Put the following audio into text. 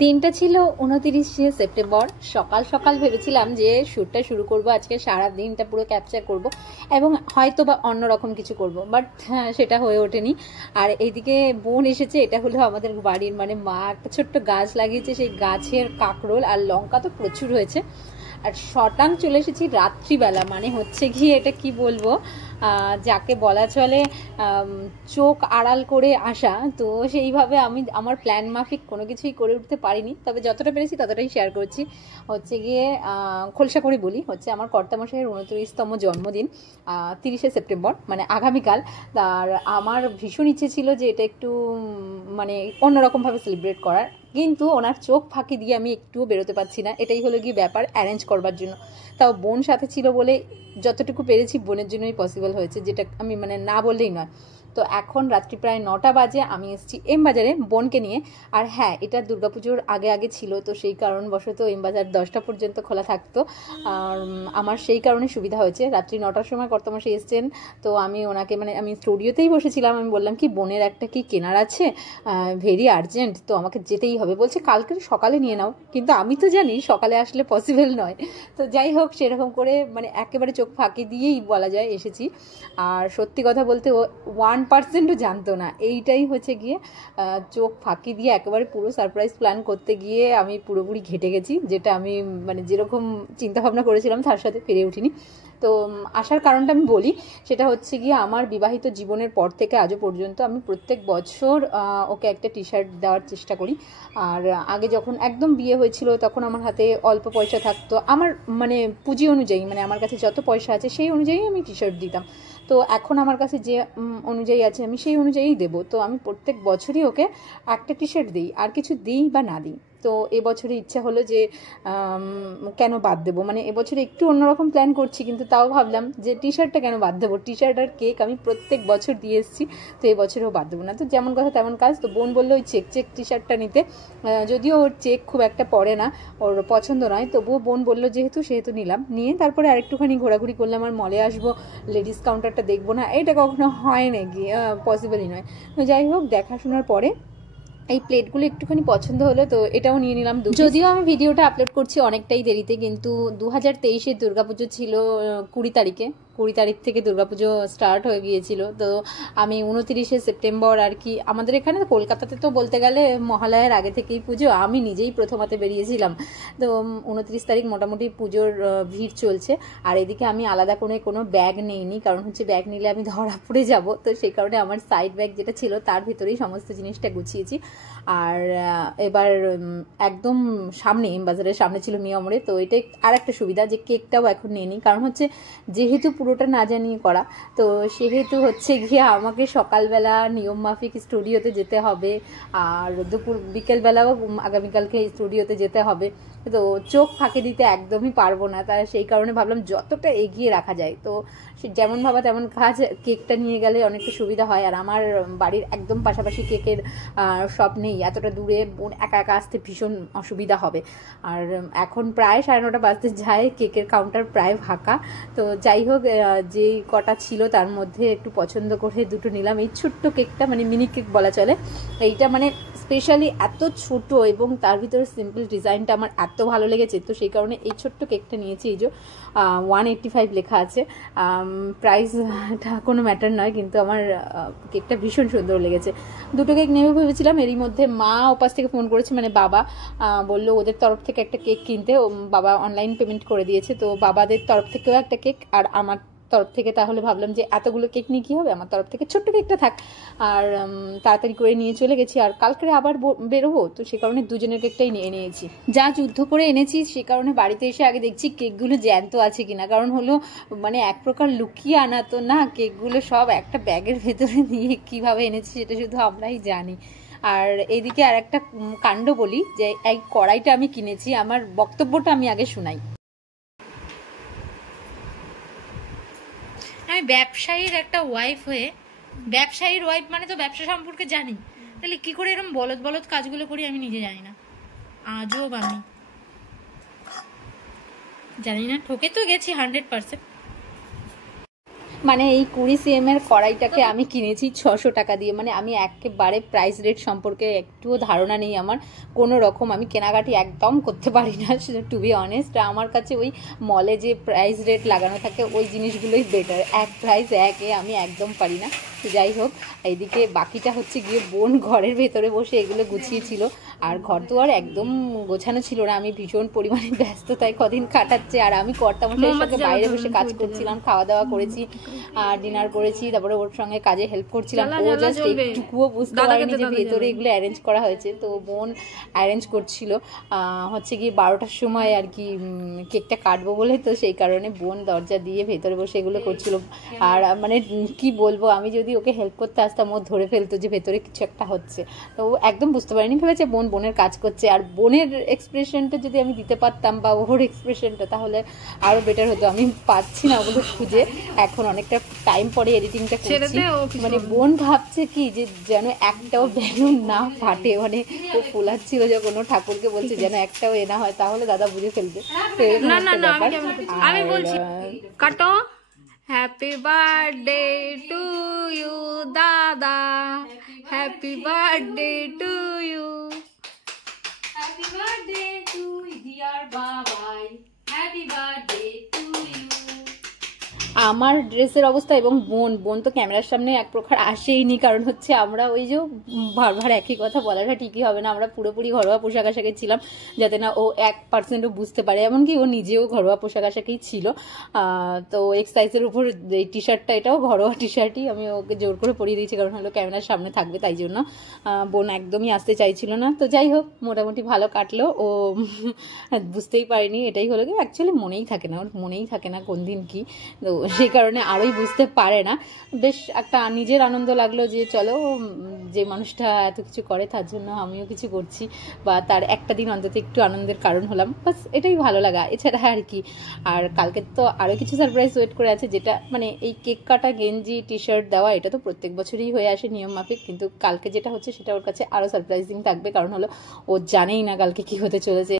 দিনটা ছিল 29শে সেপ্টেম্বর। সকাল সকাল ভেবেছিলাম যে শ্যুটটা শুরু করব, আজকে সারা দিনটা পুরো ক্যাপচার করব এবং হয়তো বা অন্যরকম কিছু করব, বাট সেটা হয়ে ওঠেনি। আর এইদিকে বোন এসেছে, এটা হলো আমাদের বাড়ির মানে মা একটা ছোট্ট গাছ লাগিয়েছে, সেই গাছের কাঁকরোল আর লঙ্কা তো প্রচুর হয়েছে। আর শটাং চলে এসেছি রাত্রিবেলা, মানে হচ্ছে গিয়ে এটা কি বলবো, যাকে বলা চলে চোখ আড়াল করে আসা। তো সেইভাবে আমি আমার প্ল্যান মাফিক কোনো কিছুই করে উঠতে পারিনি, তবে যতটা পেরেছি ততটাই শেয়ার করছি। হচ্ছে গিয়ে খোলসা করে বলি, হচ্ছে আমার কর্তামশাইয়ের 29তম জন্মদিন 30শে সেপ্টেম্বর, মানে আগামীকাল। আর আমার ভীষণ ইচ্ছে ছিল যে এটা একটু মানে অন্যরকমভাবে সেলিব্রেট করার, কিন্তু ওনার চোখ ফাঁকি দিয়ে আমি একটুও বেরোতে পারছি না। এটাই হলো গিয়ে ব্যাপার অ্যারেঞ্জ করবার জন্য। তাও বোন সাথে ছিল বলে যতটুকু পেরেছি বোনের জন্যই পসিবল হয়েছে, যেটা আমি মানে না বললেই নয়। তো এখন রাত্রি প্রায় 9টা বাজে, আমি এসেছি এম বাজারে বোনকে নিয়ে। আর হ্যাঁ, এটা দুর্গাপুজোর আগে আগে ছিল, তো সেই কারণবশত এম বাজার 10টা পর্যন্ত খোলা থাকতো। আর আমার সেই কারণে সুবিধা হয়েছে। রাত্রি 9টার সময় কর্তামশাই এসছেন, তো আমি ওনাকে মানে আমি স্টুডিওতেই বসেছিলাম। আমি বললাম কি বোনের একটা কি কেনার আছে, ভেরি আর্জেন্ট, তো আমাকে যেতেই হবে। বলছে কালকে সকালে নিয়ে নাও, কিন্তু আমি তো জানি সকালে আসলে পসিবল নয়। তো যাই হোক, সেরকম করে মানে একেবারে চোখ ফাঁকি দিয়েই বলা যায় এসেছি। আর সত্যি কথা বলতে ও 1%ও জানতো না। এইটাই হচ্ছে গিয়ে চোখ ফাঁকি দিয়ে একেবারে পুরো সারপ্রাইজ প্ল্যান করতে গিয়ে আমি পুরোপুরি ঘেটে গেছি, যেটা আমি মানে যেরকম চিন্তাভাবনা করেছিলাম তার সাথে পেরে উঠিনি। তো আসার কারণটা আমি বলি, সেটা হচ্ছে গিয়ে আমার বিবাহিত জীবনের পর থেকে আজও পর্যন্ত আমি প্রত্যেক বছর ওকে একটা টি শার্ট দেওয়ার চেষ্টা করি। আর আগে যখন একদম বিয়ে হয়েছিল তখন আমার হাতে অল্প পয়সা থাকতো, আমার মানে পুঁজি অনুযায়ী, মানে আমার কাছে যত পয়সা আছে সেই অনুযায়ী আমি টি শার্ট দিতাম। তো এখন আমার কাছে যে অনুযায়ী আছে আমি সেই অনুযায়ীই দেবো। তো আমি প্রত্যেক বছরই ওকে একটা টি শার্ট দিই, আর কিছু দিই বা না দিই। তো এবছরে ইচ্ছা হলো যে কেন বাদ দেবো, মানে এবছরে একটু অন্যরকম প্ল্যান করছি, কিন্তু তাও ভাবলাম যে টি শার্টটা কেন বাদ দেবো। টি শার্ট আর কেক আমি প্রত্যেক বছর দিয়ে এসেছি, তো এবছরেও বাদ দেবো না। তো যেমন কথা তেমন কাজ। তো বোন বললো ওই চেক টি শার্টটা নিতে, যদিও ওর চেক খুব একটা পড়ে না, ওর পছন্দ নয়, তবুও বোন বললো সেহেতু নিলাম। নিয়ে তারপরে আরেকটুখানি ঘোরাঘুরি করলাম, আর মলে আসবো, লেডিস কাউন্টারটা দেখবো না, এটা কখনো হয় নাকি, পসিবলই নয়। তো যাই হোক, দেখাশোনার পরে এই প্লেটগুলো একটুখানি পছন্দ হলো, তো এটাও নিয়ে নিলাম। যদিও আমি ভিডিওটা আপলোড করছি অনেকটাই দেরিতে, কিন্তু 2023-এর দুর্গাপুজো ছিল 20 তারিখে। 20 তারিখ থেকে দুর্গাপুজো স্টার্ট হয়ে গিয়েছিল। তো আমি 29শে সেপ্টেম্বর আর কি, আমাদের এখানে কলকাতাতে তো বলতে গেলে মহালয়ার আগে থেকেই পুজো, আমি নিজেই প্রথমাতে বেরিয়েছিলাম। তো 29 তারিখ মোটামুটি পুজোর ভিড় চলছে। আর এদিকে আমি আলাদা করে কোনো ব্যাগ নেইনি, কারণ হচ্ছে ব্যাগ নিলে আমি ধরা পড়ে যাব। তো সেই কারণে আমার সাইড ব্যাগ যেটা ছিল তার ভিতরেই সমস্ত জিনিসটা গুছিয়েছি। আর এবার একদম সামনে বাজারের সামনে ছিল মিয়ামরে, তো এটাই আর একটা সুবিধা যে কেকটাও এখন নিয়ে নিই, কারণ হচ্ছে যেহেতু পুরোটা না জানিয়ে করা, তো সেহেতু হচ্ছে গিয়ে আমাকে সকালবেলা নিয়ম মাফিক স্টুডিওতে যেতে হবে, আর বিকেলবেলাও আগামীকালকে স্টুডিওতে যেতে হবে। তো চোখ ফাঁকে দিতে একদমই পারবো না, তাই সেই কারণে ভাবলাম যতটা এগিয়ে রাখা যায়। তো যেমন ভাবা তেমন কাজ, কেকটা নিয়ে গেলে অনেকটা সুবিধা হয়। আর আমার বাড়ির একদম পাশাপাশি কেকের শপ নেই, এতটা দূরে বোন একা একা আসতে ভীষণ অসুবিধা হবে। আর এখন প্রায় 9:30 বাজতে যায়, কেকের কাউন্টার প্রায় ফাঁকা। তো যাই হোক, যেই কটা ছিল তার মধ্যে একটু পছন্দ করে দুটো নিলাম। এই ছোট্ট কেকটা মানে মিনি কেক বলা চলে, এইটা মানে স্পেশালি এত ছোট এবং তার ভিতরে সিম্পল ডিজাইনটা আমার এত ভালো লেগেছে, তো সেই কারণে এই ছোট্ট কেকটা নিয়েছি। এই যে 185 লেখা আছে, প্রাইসটা কোনো ম্যাটার নয়, কিন্তু আমার কেকটা ভীষণ সুন্দর লেগেছে। দুটো কেক নেবে ভেবেছিলাম, এরই মধ্যে মা ওপাশ থেকে ফোন করেছে, মানে বাবা বললো ওদের তরফ থেকে একটা কেক কিনতে, বাবা অনলাইন পেমেন্ট করে দিয়েছে। তো বাবাদের তরফ থেকেও একটা কেক, আর আমার তরফ থেকে, তাহলে ভাবলাম যে এতগুলো কেক নিয়ে কী হবে, আমার তরফ থেকে ছোট্ট কেকটা থাক। আর তাড়াতাড়ি করে নিয়ে চলে গেছি, আর কালকে আবার বেরোবো, তো সে কারণে দুজনের কেকটাই নিয়ে নিয়েছি। যা যুদ্ধ করে এনেছি সে কারণে বাড়িতে এসে আগে দেখছি কেকগুলো জ্যান্ত আছে কিনা, কারণ হলো মানে এক প্রকার লুকিয়ে আনা তো না, কেকগুলো সব একটা ব্যাগের ভেতরে নিয়ে কিভাবে এনেছি সেটা শুধু আমরাই জানি। আর এইদিকে আর একটা কাণ্ড বলি, যে এই কড়াইটা আমি কিনেছি, আমার বক্তব্যটা আমি আগে শোনাই। আমি ব্যবসায়ীর একটা ওয়াইফ হয়ে, ব্যবসায়ীর ওয়াইফ মানে তো ব্যবসা সম্পর্কে জানি, তাহলে কি করে এরকম বলদ বলদ কাজগুলো করি আমি নিজে জানি না। আজব, আমি জানি না, ঠকে তো গেছি 100%। মানে এই 20 cm এর কড়াইটাকে আমি কিনেছি 600 টাকা দিয়ে। মানে আমি একেবারে প্রাইস রেট সম্পর্কে একটুও ধারণা নেই আমার কোনো রকম, আমি কেনাকাটি একদম করতে পারি না টু বি অনেস্ট। আমার কাছে ওই মলে যে প্রাইস রেট লাগানো থাকে ওই জিনিসগুলোই বেটার, এক প্রাইস একে আমি একদম পারি না। যাই হোক, এইদিকে বাকিটা হচ্ছে গিয়ে বোন ঘরের ভেতরে বসে এগুলো গুছিয়েছিল, আর ঘর দুয়ার একদম গোছানো ছিল না। আমি ভীষণ পরিমাণে ব্যস্ততায় কদিন কাটাচ্ছে, আর আমি কর্তামশাইয়ের সাথে বাইরে বসে কাজ করছিলাম, খাওয়া দাওয়া করেছি, ডিনার করেছি, তারপরে ওর সঙ্গে কাজে হেল্প করছিলাম। ও জাস্ট একটুকুও বুঝতে পারেনি যে ভেতরে এগুলো অ্যারেঞ্জ করা হয়েছে। তো বোন অ্যারেঞ্জ করছিল হচ্ছে গিয়ে 12টার সময় আর কি কেকটা কাটবো বলে, তো সেই কারণে বোন দরজা দিয়ে ভেতরে বসে এগুলো করছিল। আর মানে কি বলবো, আমি যদি ওকে হেল্প করতে আসতাম ও ধরে ফেলতো যে ভেতরে কিছু একটা হচ্ছে, তো ও একদম বুঝতে পারেনি, ভেবেছে বোনের কাজ করছে। আর বোনের এক্সপ্রেশনটা যদি আমি দিতে পারতাম বা ওর এক্সপ্রেশনটা, তাহলে আরো বেটার হতো। আমি পাচ্ছি না ওগুলো খুঁজে, এখন অনেকটা টাইম পরে এডিটিংটা করছি। মানে বোন ভাবছে কি যে যেন একটাও বেলুন না ফাটে, মানে ও ফুলাচ্ছিল যখন ও ঠাকুরকে বলছে যেন একটাও এ না হয়, তাহলে দাদা বুঝে ফেলবে। আমি বলছি কাটো। Happy birthday to you dada, happy birthday to you, happy birthday to dear Babai, happy birthday to you. আমার ড্রেসের অবস্থা, এবং বোন তো ক্যামেরার সামনে এক প্রকার আসেইনি, কারণ হচ্ছে আমরা ওই যে বারবার একই কথা বলাটা ঠিকই হবে না, আমরা পুরোপুরি ঘরোয়া পোশাক আশাকে ছিলাম, যাতে না ও 1%ও বুঝতে পারে। এমনকি ও নিজেও ঘরোয়া পোশাক আশাকেই ছিল। তো এক্সাইজের উপর এই টি শার্টটা, এটাও ঘরোয়া টি শার্টই আমি ওকে জোর করে পরিয়ে দিয়েছি, কারণ হলো ক্যামেরার সামনে থাকবে তাই জন্য। বোন একদমই আসতে চাইছিল না। তো যাই হোক, মোটামুটি ভালো কাটলো। ও বুঝতেই পারেনি, এটাই হলো কি অ্যাকচুয়ালি মনেই থাকে না, ওর মনেই থাকে না কোন দিন কি, তো সেই কারণে আরোই বুঝতে পারে না। বেশ একটা নিজের আনন্দ লাগলো যে চলো, যে মানুষটা এত কিছু করে তার জন্য আমিও কিছু করছি, বা তার একটা দিন অন্তত একটু আনন্দের কারণ হলাম, বাস এটাই ভালো লাগা, এছাড়া আর কি। আর কালকে তো আরও কিছু সারপ্রাইজ ওয়েট করে আছে, যেটা মানে এই কেক কাটা, গেঞ্জি, টি শার্ট দেওয়া, এটা তো প্রত্যেক বছরই হয়ে আসে নিয়ম মাফিক, কিন্তু কালকে যেটা হচ্ছে সেটা ওর কাছে আরও সারপ্রাইজিং থাকবে, কারণ হলো ও জানেই না কালকে কি হতে চলেছে।